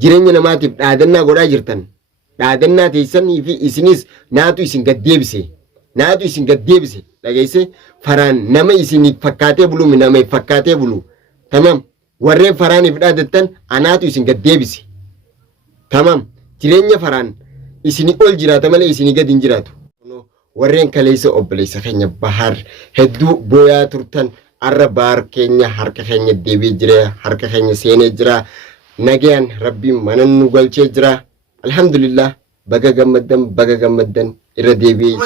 jireenya namaatiif dhaadannaa godhaa jirtan dhaadannaa teessanii fi isinis naatu isin gaddeebise dhageesse faraan nama isin fakkaatee bulu nama fakkaatee bulu tamam warreen faraaniif dhaadattan anaatu isin gaddeebise tamam jireenya faraan isini ol jiraata malee isini gad hin jiraatu warreen kaleessa obboleessa keenya bahar hedduu booyaa turtan arra bahar keenya harka keenya deebi'ee jira harka keenya seenee jira nagayaan rabbiin manan nu galchee jira alhamdulillah baga gammaddan irra deebi'ee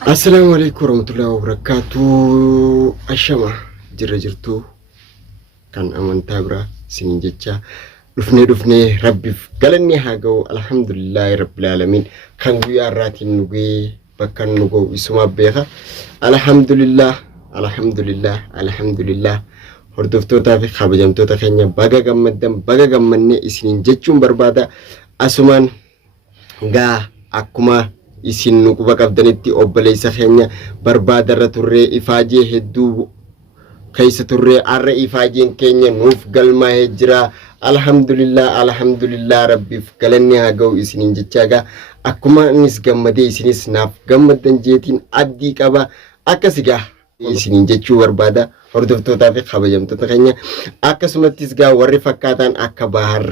Assalamu alaikum warahmatullahi wabarakatuh. Ashama jirtu kan amantaa bira sinin jecha dhufnee rabbiif galanni haa ga'u alhamdulillahi rabbil alamin kan guyyaa irraatiin nu ga'e bakka nu ga'u isuma beeka alhamdulillah hordoftootaa fi kabajamtoota keenya baga gammanne isinin jechuun barbaada asumaan gaa akkuma isin nu quba qabdanitti obboleessa keenya barbaadarra turree ifaajee hedduu keessa turree arra ifaajeen keenya nuuf galmaa'ee jira alhamdulillah rabbiif galanni haa ga'u isinin jechaaga akkuma innis gammadee isinis naaf gammaddan jeetiin abdii qaba akkasigaa isinin jechuu barbaada hordoftootaa fi kabajamtoota keenya akkasumattis gaa warri fakkaataan akka bahar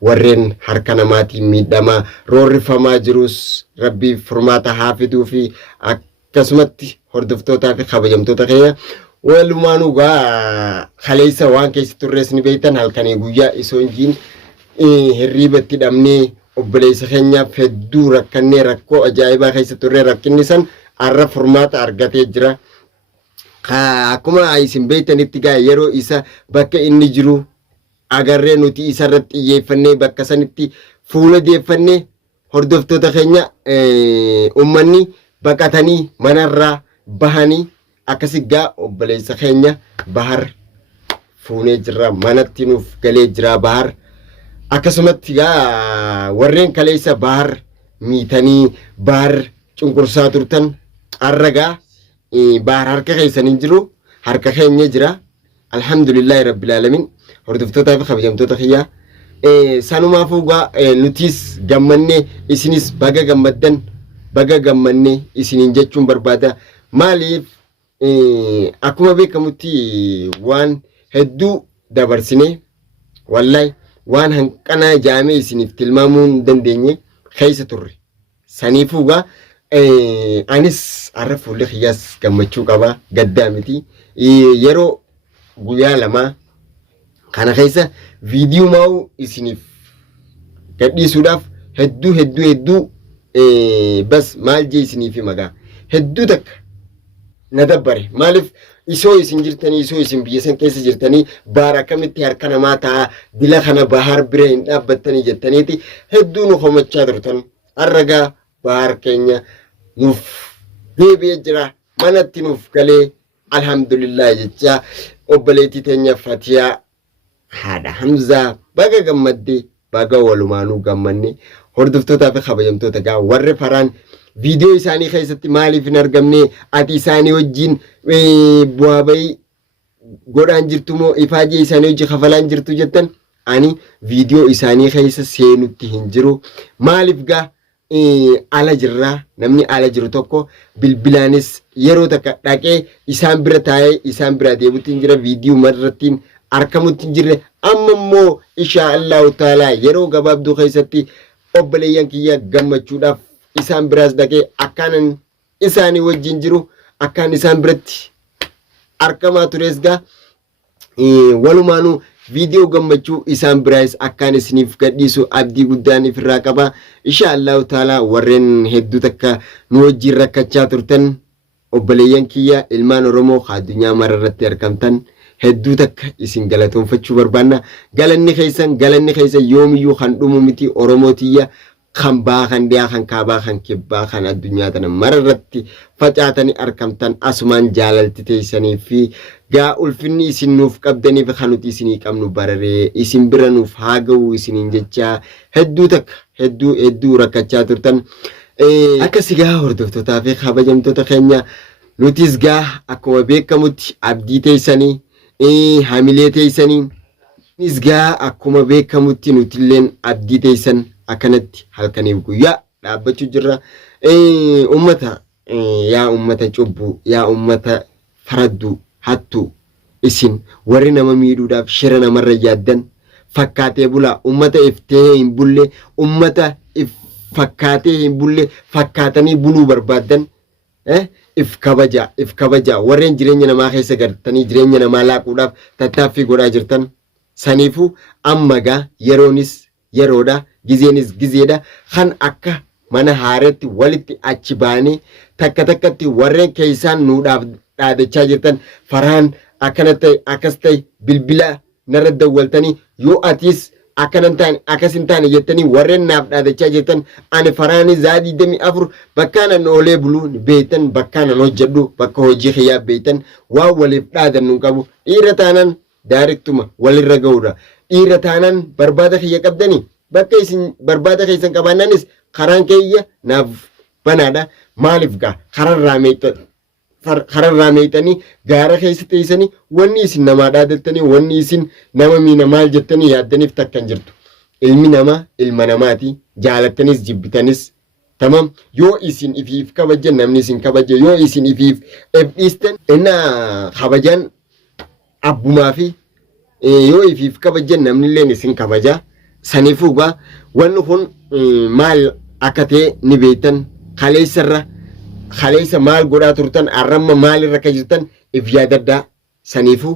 warreen harka namaatiin miidhamaa roorrifamaa jirus rabbi furmaata haa fiduu fi akkasumatti hordoftootaa fi kabajamtoota keenya walumaanuu gaa kaleessa waan keessa turrees ni beektan halkanii guyyaa isoo injiin hirriibatti dhabnee obboleessa keenyaaf hedduu rakkannee rakkoo ajaa'ibaa keessa turree rakkinni san arra furmaata argatee jira akkuma isin beektanitti gaa yeroo isa bakka inni jiru agarree nuti isarratti xiyyeeffannee bakka sanitti fuula deeffannee hordoftoota keenya ummanni baqatanii manarraa bahanii akkasigaa obboleessa keenya bahar fuunee jira manatti nuuf galee jira bahar akkasumatti gaa warreen kaleessa bahar miitanii bahar cunqursaa turtan arragaa bahar harka keessanii jiru harka keenya jira alhamdulillahi rabbil alamin hordoftootaa fi kabajamtoota kiyyaa sanumaafuu gaa nutis gammannee isinis baga gammanne isinin jechuun barbaada maaliif akkuma beekamutti waan hedduu dabarsinee wallahi waan hanqanaa jaamee isiniif tilmaamuu hin dandeenye keessa turre saniifuu gaa anis arra fuullee kiyyaas gammachuu qaba gaddaa miti yeroo guyyaa lamaa kana keessa viidiyoo maa'u isiniif gadhiisuudhaaf hedduu bas maal jee isiniif magaa hedduu takka na dabbare maaliif isoo isin jirtanii isoo isin biyya san keessa jirtanii baara akkamitti harka namaa ta'a dila kana bahar bira hin dhaabbattanii jettaniiti hedduu nu homachaa turtan arragaa bahar keenya nuuf deebi'ee jira manatti nuuf galee alhamdulillah jecha obboleettii teenya Fatiyaa haadha Hamzaa baga gammaddee baga walumaanuu gammanne hordoftootaa fi kabajamtoota gaa warri faraan viidiyoo isaanii keessatti maaliif hin argamne ati isaanii wajjin bu'aa bayii godhaan jirtu moo ifaajee isaanii wajjin kafalaan jirtu jettan ani viidiyoo isaanii keessa seenutti hin jiru maaliif gaa ala jirraa namni ala jiru tokko bilbilaanis yeroo takka dhaqee isaan bira taa'ee isaan bira deemutti hin jira viidiyoo marrattiin arkamutti hin jirre amma immoo insha Allahu ta'ala yeroo gabaabduu keessatti obboleeyyan kiyya gammachuudhaaf isaan biraas dhaqee akkaanan isaanii wajjin jiru akkaan isaan biratti arkamaa tures gaa walumaanuu viidiyoo gammachuu isaan biraas akkaan isiniif gadhiisu abdii guddaan ifirraa qaba insha Allahu ta'ala warreen hedduu takka nu wajjin rakkachaa turtan obboleeyyan kiyya ilmaan Oromoo addunyaa mararratti argamtan hedduu takka isin galatoonfachuu barbaanna galanni keessan yoomiyyuu kan dhumu miti Oromootiyya kan baa kan dhiyaa kan kaabaa kan kibbaa kan addunyaa tana mararratti facaatanii argamtan asumaan jaalalti teessanii fi gaa ulfinni isin nuuf qabdanii fi kan nuti isinii qabnu bararee isin bira nuuf haa ga'u isiniin jecha hedduu takka hedduu rakkachaa turtan akkasi gaa hordoftoota fi kabajamtoota keenya nutis gaa akkuma beekamutti abdii teessanii hamilee teessanii nis gaa akkuma beekamutti nutilleen abdii teessan akkanatti halkaniif guyyaa dhaabbachuu jirra. Ummata yaa ummata cubbu yaa ummata faraddu hattu isin warri nama miidhuudhaaf shira namarra yaaddan fakkaatee bulaa ummata iftee hin bulle ummata fakkaatee hin bulle fakkaatanii buluu barbaadan if kabaja warreen jireenya namaa keessa gartanii jireenya namaa laaquudhaaf tattaaffii godhaa jirtan saniifu ammagaa yeroonis yeroodha gizeenis gizeedha kan akka mana haaretti walitti achi baanii takka takkatti warreen keessaan nuudhaaf dhaadachaa jirtan faraan akkana ta'e akkas ta'e bilbila narra dawwaltanii yoo atis akkanan ta'an akkasin ta'an jettanii warreen naaf dhaadachaa jirtan ani faraani zaadii 24 bakkaan an oolee buluu beeytan bakkaan an hojjedhu bakka hojii xiyyaa beeytan waan waliif dhaadannu qabu dhiira taanaan daariktuma walirra ga'uudha dhiira taanaan barbaada xiyya qabdanii bakka isin barbaada keessan qabaannanis karaan keeyya naaf banaadha maaliif gaa kararraa meexanii gaara keessa teessanii wanni isin namaa dhaadattanii wanni isin nama miina maal jettanii yaaddaniif takkan jirtu ilmi namaa ilma namaati jaalattanis jibbitanis tamam yoo isin ifiif kabajan namni isin kabaje yoo isin ifiif dhiistan inna kabajan abbumaa fi yoo ifiif kabajan namni illeen isin kabaja saniifuu gaa wanni kun maal akka ta'e ni beektan kaleessa maal godhaa turtan arramma maalirra akka jirtan if yaadaddaa saniifuu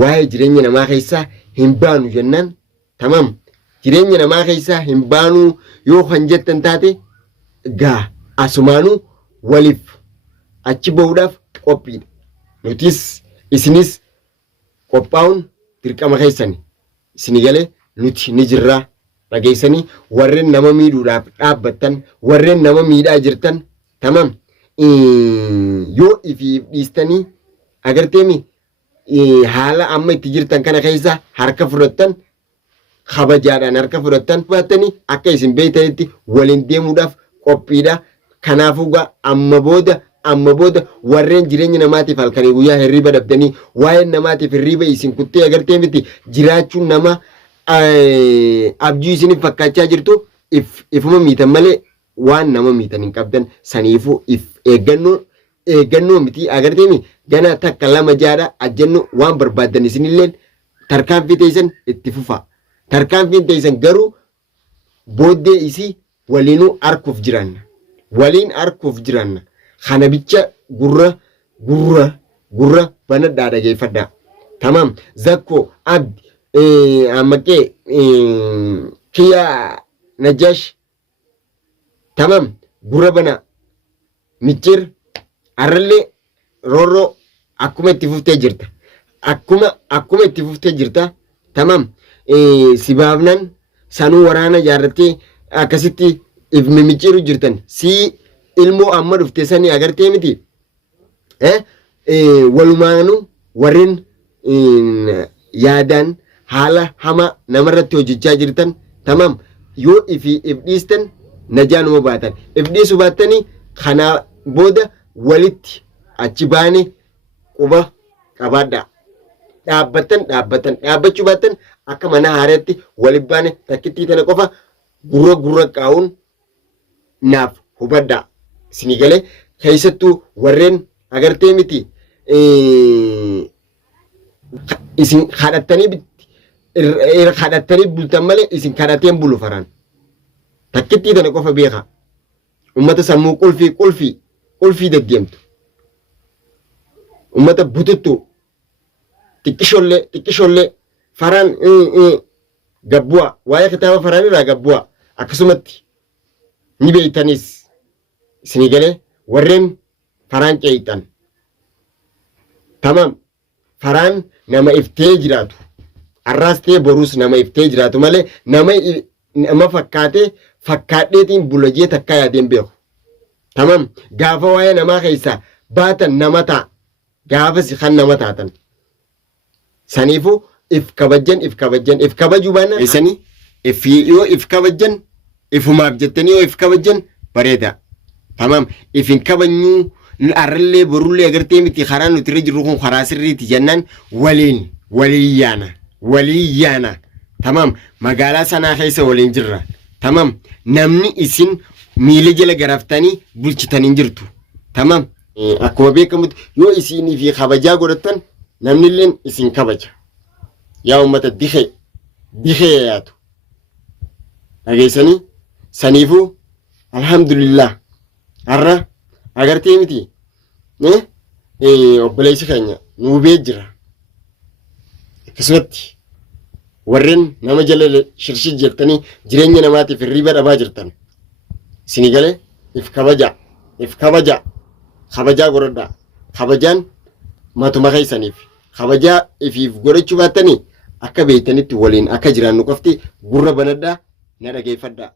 waa'ee jireenya namaa keessaa hin baanu jennaan tamam jireenya namaa keessaa hin baanuu yoo kan jettan taate gaa asumaanuu waliif achi bahuudhaaf qophiidha nutis isinis qophaa'uun dirqama keessani isini galee nuti ni jirraa dhageessanii warreen nama miidhuudhaaf dhaabbattan warreen nama miidhaa jirtan tamam yoo ifiif dhiistanii agarteemi haala amma itti jirtan kana keessa harka fudhattan kabajaadhaan harka fudhattan baatanii akka isin beeytanitti waliin deemuudhaaf qophiidha kanaafuu gaa amma booda warreen jireenya namaatiif halkanii guyyaa hirriba dhabdanii waa'een namaatiif hirriba isin kuttee agarteemiti jiraachuun nama abjuu isiniif fakkaachaa jirtu ifuma miitan malee waan nama miitan hin qabdan saniifuu if eeggannoo miti agarteemi gana takka lama jaadha ajjannu waan barbaadan isinilleen tarkaanfii teessan itti fufa tarkaanfiin teessan garuu booddee isii waliinuu arkuuf jiranna kana bicha gurra banadhaa dhageeffadhaa tamam zakko abdi ammaqee kiyya najash tamam gurra bana michir arralee roorroo akkuma itti fuftee jirta tamam sibaabnan sanuu waraana jaarrattee akkasitti if mimichiiru jirtan si ilmoo amma dhufte sanii agartee miti walumaanu warreen yaadaan haala hama namarratti hojjechaa jirtan tamam yoo if dhiistan najaanuma baatan if dhiisu baattanii kanaa booda walitti achi baane quba qabaadhaa dhaabbachuu baattan akka mana haareetti walitti baane takkittii tana qofa gurra qaawun naaf hubadhaa isinii galee keessattuu warreen agartee miti isin kadhattanii bultan malee isin kadhateen bulu faraan takkittii tana qofa beeka ummata sammuu qulfii deddeemtu ummata bututtu xiqqishollee faraan gabbu'a waa'ee kitaaba faraan irraa gabbu'a akkasumatti ni beeytanis isinii galee warreen faraan ceeyxan tamam faraan nama iftee jiraatu arraas ta'e boruus nama iftee jiraatu malee nama fakkaadheetiin bulajee takka yaadeen beeku tamam gaafa waa'ee namaa keessaa baatan nama ta'a gaafa si kan nama taatan saniifuu if kabajuu baana isanii yoo if kabajan ifumaaf jettanii yoo if kabajan bareeda. Tamam ifin kabanyuu arrallee borullee agartee miti karaa nuti irra jirru kun karaa sirriiti jennaan walii yaana. Tamam magaalaa sanaa keessa waliin jirra. Tamam namni isin miila jala garaftanii bulchitanii jirtu. Tamam akkuma beekamutti yoo isinii fi kabajaa godhatan namni illeen isin kabaja. Yaa ummata dikee yaatu. Dhageessanii saniifuu alhamdulillah har'a agartee miti obboleessi keenya nuu bee jira. Akkasumatti warreen nama jala shirshii jirtanii jireenya namaatiif hirriba dhabaa jirtan isinii galee if kabajaa godhadhaa. Kabajaan matuma keessaniif kabajaa ifiif godhachuu baattanii akka beektanitti waliin akka jiraannu qofti gurra banadhaa na dhageeffadhaa.